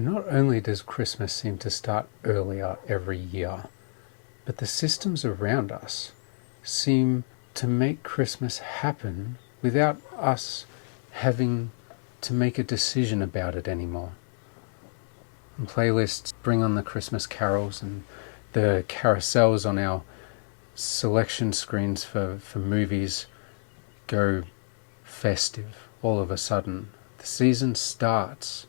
Not only does Christmas seem to start earlier every year, but the systems around us seem to make Christmas happen without us having to make a decision about it anymore. And playlists bring on the Christmas carols, and the carousels on our selection screens for movies go festive all of a sudden. The season starts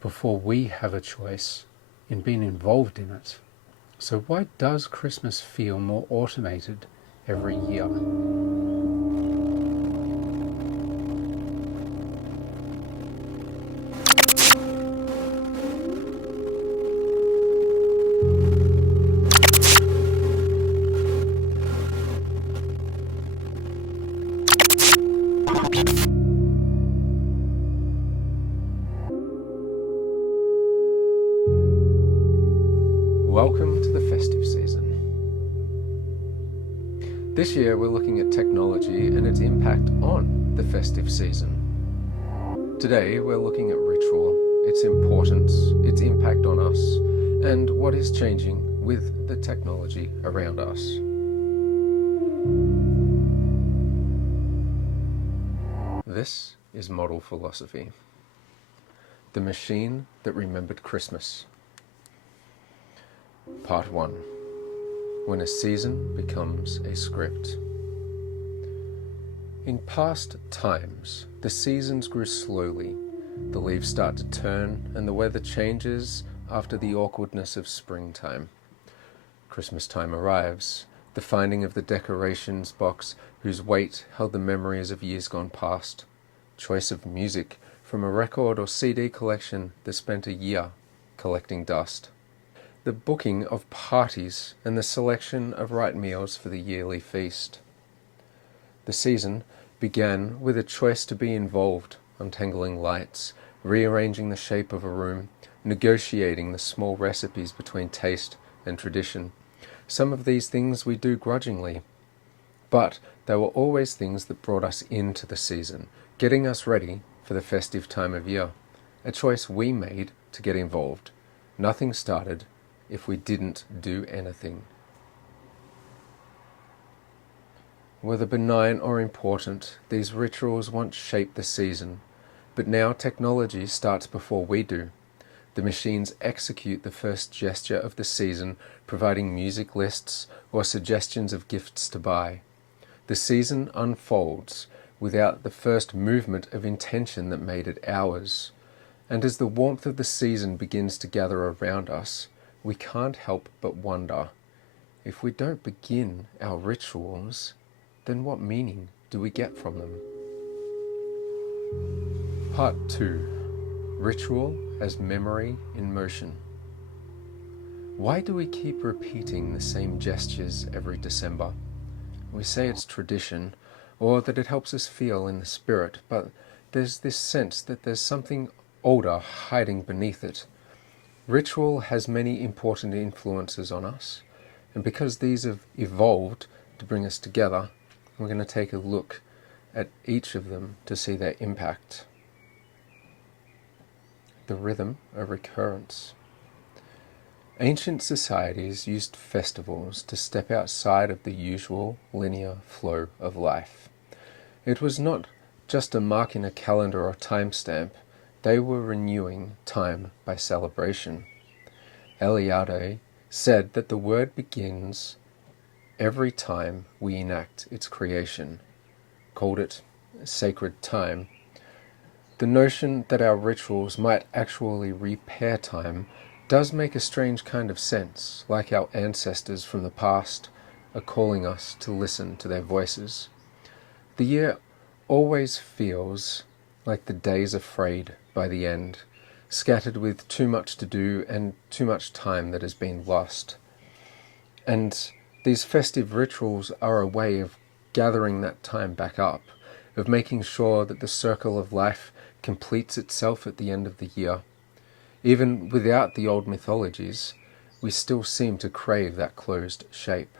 before we have a choice in being involved in it. So why does Christmas feel more automated every year? Welcome to the festive season. This year we're looking at technology and its impact on the festive season. Today we're looking at ritual, its importance, its impact on us, and what is changing with the technology around us. This is Model Philosophy, the machine that remembered Christmas. Part 1. When a season becomes a script. In past times, the seasons grew slowly. The leaves start to turn, and the weather changes after the awkwardness of springtime. Christmas time arrives, the finding of the decorations box whose weight held the memories of years gone past, choice of music from a record or CD collection that spent a year collecting dust, the booking of parties and the selection of right meals for the yearly feast. The season began with a choice to be involved, untangling lights, rearranging the shape of a room, negotiating the small recipes between taste and tradition. Some of these things we do grudgingly, but they were always things that brought us into the season, getting us ready for the festive time of year. A choice we made to get involved. Nothing started if we didn't do anything. Whether benign or important, these rituals once shaped the season, but now technology starts before we do. The machines execute the first gesture of the season, providing music lists or suggestions of gifts to buy. The season unfolds without the first movement of intention that made it ours. And as the warmth of the season begins to gather around us, we can't help but wonder, if we don't begin our rituals, then what meaning do we get from them? Part 2. Ritual as memory in motion. Why do we keep repeating the same gestures every December? We say it's tradition, or that it helps us feel in the spirit, but there's this sense that there's something older hiding beneath it. Ritual has many important influences on us, and because these have evolved to bring us together, we're going to take a look at each of them to see their impact. The rhythm of recurrence. Ancient societies used festivals to step outside of the usual linear flow of life. It was not just a mark in a calendar or timestamp. They were renewing time by celebration. Eliade said that the word begins every time we enact its creation, called it sacred time. The notion that our rituals might actually repair time does make a strange kind of sense, like our ancestors from the past are calling us to listen to their voices. The year always feels like the days are frayed by the end, scattered with too much to do and too much time that has been lost. And these festive rituals are a way of gathering that time back up, of making sure that the circle of life completes itself at the end of the year. Even without the old mythologies, we still seem to crave that closed shape.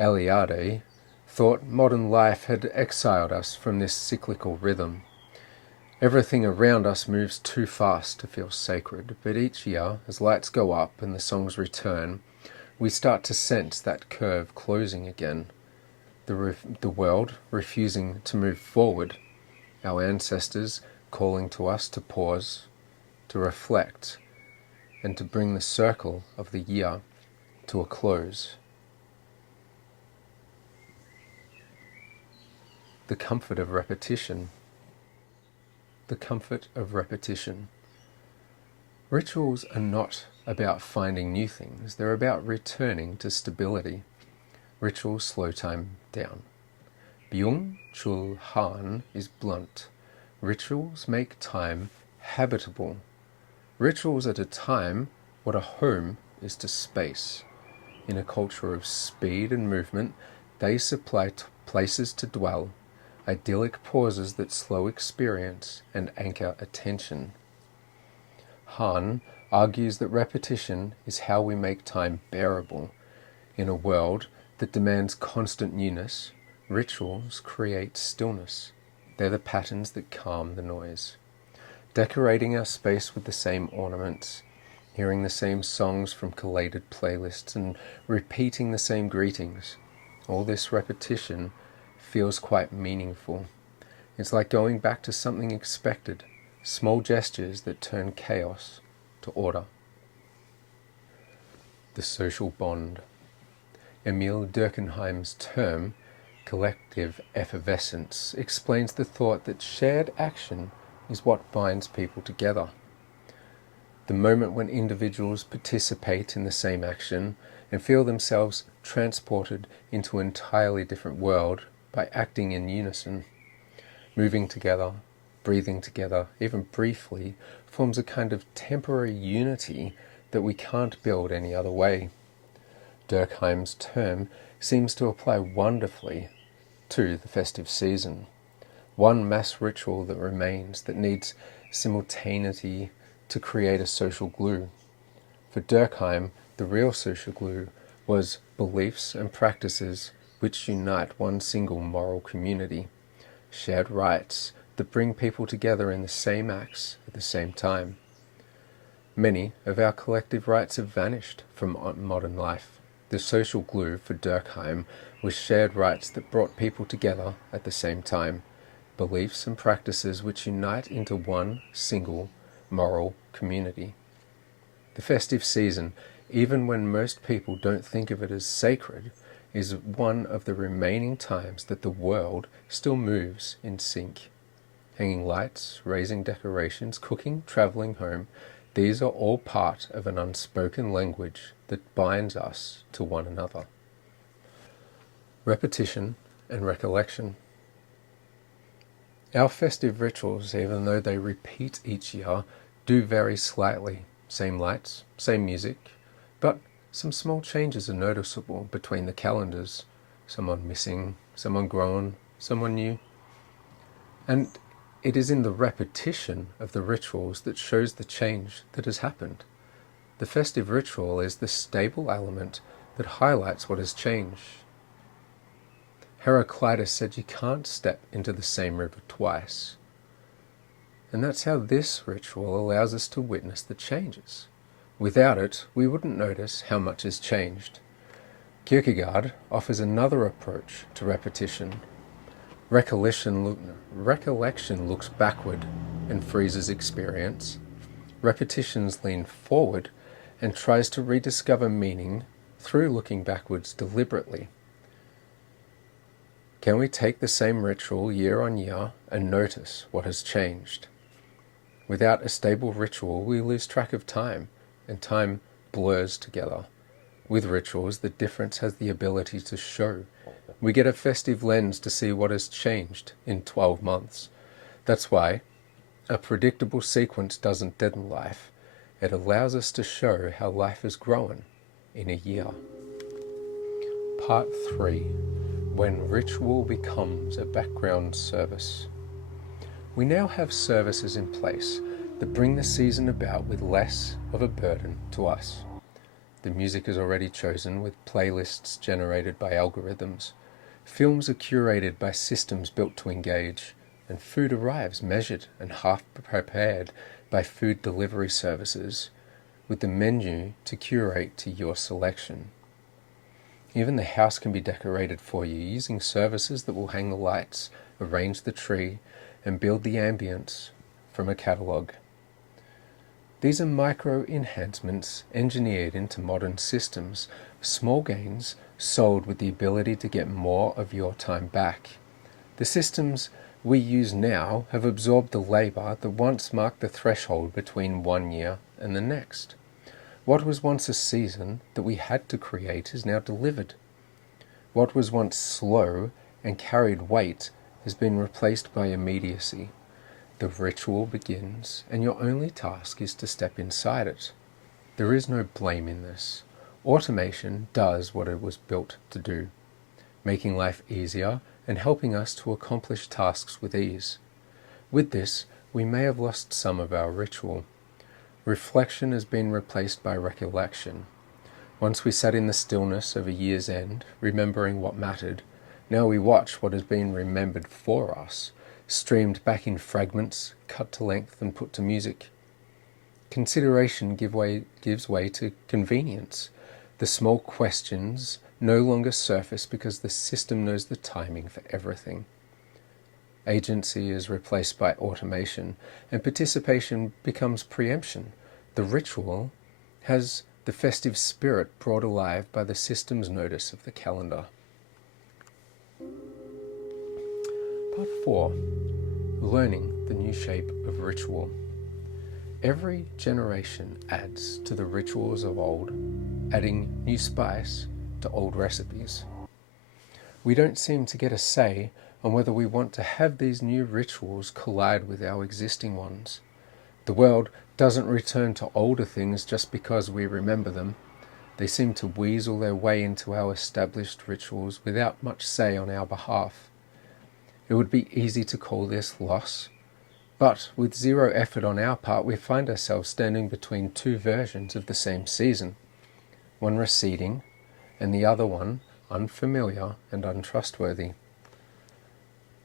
Eliade thought modern life had exiled us from this cyclical rhythm, Everything around us moves too fast to feel sacred, but each year, as lights go up and the songs return, we start to sense that curve closing again, the world refusing to move forward, our ancestors calling to us to pause, to reflect, and to bring the circle of the year to a close. The comfort of repetition. The comfort of repetition. Rituals are not about finding new things, they're about returning to stability. Rituals slow time down. Byung-Chul Han is blunt. Rituals make time habitable. Rituals are to time what a home is to space. In a culture of speed and movement, they supply places to dwell, idyllic pauses that slow experience and anchor attention. Han argues that repetition is how we make time bearable. In a world that demands constant newness, rituals create stillness. They're the patterns that calm the noise. Decorating our space with the same ornaments, hearing the same songs from collated playlists, and repeating the same greetings. All this repetition feels quite meaningful. It's like going back to something expected, small gestures that turn chaos to order. The social bond. Emile Durkheim's term, collective effervescence, explains the thought that shared action is what binds people together. The moment when individuals participate in the same action and feel themselves transported into an entirely different world by acting in unison. Moving together, breathing together, even briefly, forms a kind of temporary unity that we can't build any other way. Durkheim's term seems to apply wonderfully to the festive season. One mass ritual that remains, that needs simultaneity to create a social glue. For Durkheim, the real social glue was beliefs and practices which unite one single moral community, shared rites that bring people together in the same acts at the same time. Many of our collective rites have vanished from modern life. The social glue for Durkheim was shared rites that brought people together at the same time, beliefs and practices which unite into one single moral community. The festive season, even when most people don't think of it as sacred, is one of the remaining times that the world still moves in sync. Hanging lights, raising decorations, cooking, travelling home, these are all part of an unspoken language that binds us to one another. Repetition and recollection. Our festive rituals, even though they repeat each year, do vary slightly. Same lights, same music, but some small changes are noticeable between the calendars. Someone missing, someone grown, someone new. And it is in the repetition of the rituals that shows the change that has happened. The festive ritual is the stable element that highlights what has changed. Heraclitus said you can't step into the same river twice. And that's how this ritual allows us to witness the changes. Without it, we wouldn't notice how much has changed. Kierkegaard offers another approach to repetition. Recollection looks backward and freezes experience. Repetitions lean forward and tries to rediscover meaning through looking backwards deliberately. Can we take the same ritual year on year and notice what has changed? Without a stable ritual, we lose track of time, and time blurs together. With rituals, the difference has the ability to show. We get a festive lens to see what has changed in 12 months. That's why a predictable sequence doesn't deaden life. It allows us to show how life has grown in a year. Part 3. When ritual becomes a background service. We now have services in place that bring the season about with less of a burden to us. The music is already chosen with playlists generated by algorithms. Films are curated by systems built to engage, and food arrives measured and half prepared by food delivery services, with the menu to curate to your selection. Even the house can be decorated for you using services that will hang the lights, arrange the tree, and build the ambience from a catalogue. These are micro enhancements engineered into modern systems, small gains sold with the ability to get more of your time back. The systems we use now have absorbed the labour that once marked the threshold between 1 year and the next. What was once a season that we had to create is now delivered. What was once slow and carried weight has been replaced by immediacy. The ritual begins, and your only task is to step inside it. There is no blame in this. Automation does what it was built to do, making life easier and helping us to accomplish tasks with ease. With this, we may have lost some of our ritual. Reflection has been replaced by recollection. Once we sat in the stillness of a year's end, remembering what mattered, now we watch what has been remembered for us, streamed back in fragments, cut to length and put to music. Consideration gives way to convenience. The small questions no longer surface because the system knows the timing for everything. Agency is replaced by automation, and participation becomes preemption. The ritual has the festive spirit brought alive by the system's notice of the calendar. Part 4. Learning the new shape of ritual. Every generation adds to the rituals of old, adding new spice to old recipes. We don't seem to get a say on whether we want to have these new rituals collide with our existing ones. The world doesn't return to older things just because we remember them. They seem to weasel their way into our established rituals without much say on our behalf. It would be easy to call this loss, but with zero effort on our part, we find ourselves standing between two versions of the same season, one receding and the other one unfamiliar and untrustworthy.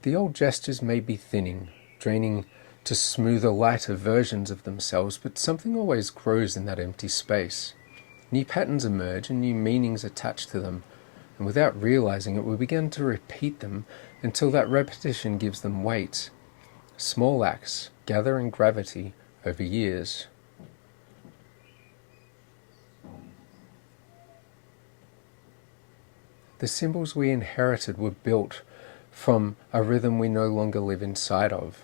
The old gestures may be thinning, draining to smoother, lighter versions of themselves, but something always grows in that empty space. New patterns emerge and new meanings attach to them, and without realizing it, we begin to repeat them until that repetition gives them weight. Small acts gather in gravity over years. The symbols we inherited were built from a rhythm we no longer live inside of.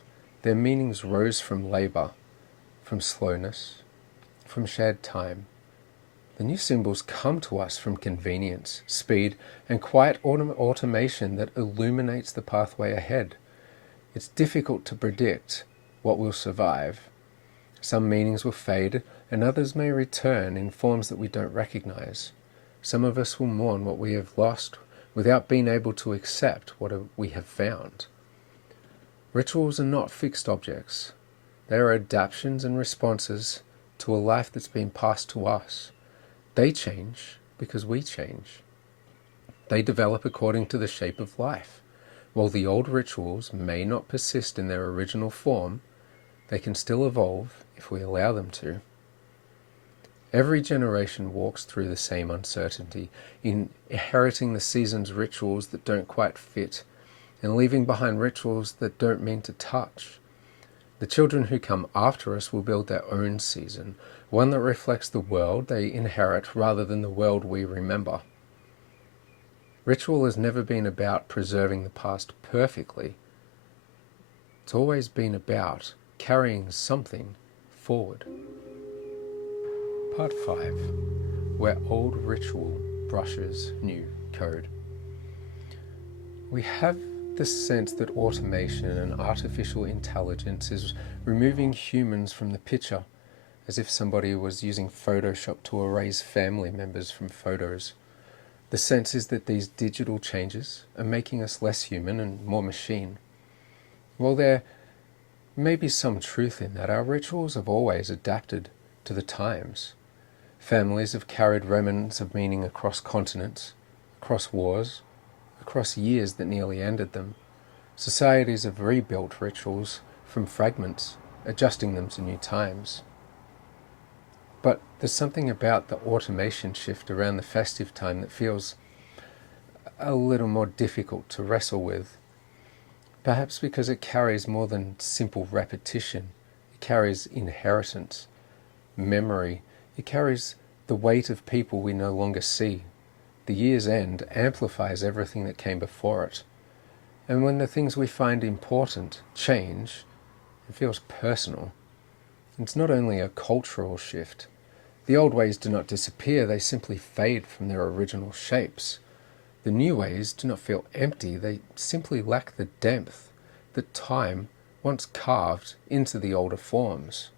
Their meanings rose from labour, from slowness, from shared time. The new symbols come to us from convenience, speed, and quiet automation that illuminates the pathway ahead. It's difficult to predict what will survive. Some meanings will fade, and others may return in forms that we don't recognize. Some of us will mourn what we have lost without being able to accept what we have found. Rituals are not fixed objects. They are adaptations and responses to a life that's been passed to us. They change because we change. They develop according to the shape of life. While the old rituals may not persist in their original form, they can still evolve if we allow them to. Every generation walks through the same uncertainty, inheriting the season's rituals that don't quite fit, and leaving behind rituals that don't mean to touch. The children who come after us will build their own season, one that reflects the world they inherit rather than the world we remember. Ritual has never been about preserving the past perfectly. It's always been about carrying something forward. Part 5. Where old ritual brushes new code. We have the sense that automation and artificial intelligence is removing humans from the picture, as if somebody was using Photoshop to erase family members from photos. The sense is that these digital changes are making us less human and more machine. While there may be some truth in that, our rituals have always adapted to the times. Families have carried remnants of meaning across continents, across wars, across years that nearly ended them. Societies have rebuilt rituals from fragments, adjusting them to new times. But there's something about the automation shift around the festive time that feels a little more difficult to wrestle with. Perhaps because it carries more than simple repetition. It carries inheritance, memory. It carries the weight of people we no longer see. The year's end amplifies everything that came before it. And when the things we find important change, it feels personal. It's not only a cultural shift. The old ways do not disappear, they simply fade from their original shapes. The new ways do not feel empty, they simply lack the depth that time once carved into the older forms.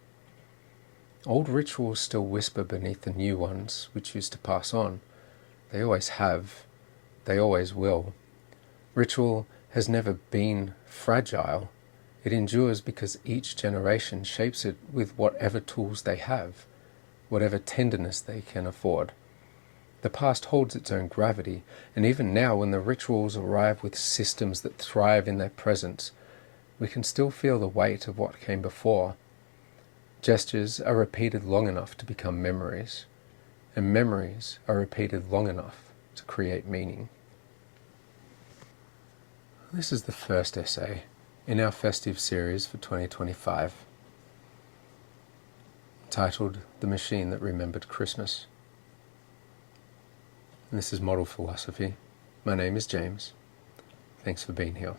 Old rituals still whisper beneath the new ones we choose to pass on. They always have, they always will. Ritual has never been fragile. It endures because each generation shapes it with whatever tools they have, whatever tenderness they can afford. The past holds its own gravity, and even now when the rituals arrive with systems that thrive in their presence, we can still feel the weight of what came before. Gestures are repeated long enough to become memories, and memories are repeated long enough to create meaning. This is the first essay in our festive series for 2025, titled The Machine That Remembered Christmas. And this is Model Philosophy. My name is James. Thanks for being here.